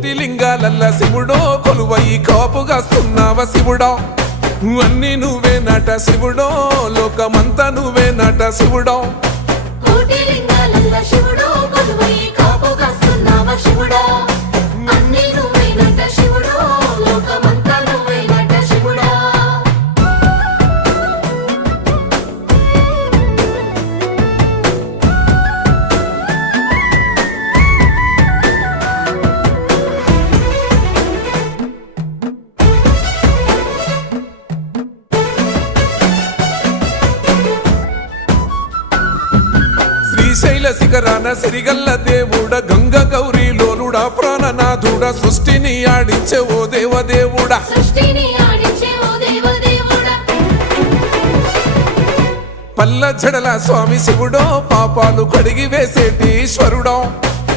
కోటి లింగాలల్ల శివుడో కొలువయి కాపుగాస్తున్నావ శివుడా అన్ని నువ్వే నట శివుడో లోకమంతా నువ్వే నట శివుడో కోటి లింగాలల్ల శివుడో కొలువయి కాపుగాస్తున్నావ శివుడా అన్ని నువ్వే నట శివుడో లోకమంతా నువ్వే నట శివుడా శ్రీశైల శిఖరాన సిరిగల్ల దేవుడ గంగ గౌరీ లోలుడా ప్రాణనాథుడా సృష్టిని ఆడించే ఓ దేవదేవుడా సృష్టిని ఆడించే ఓ దేవదేవుడా పల్ల జడల స్వామి శివుడో పాపాలు కడిగి వేసేటి ఈశ్వరుడో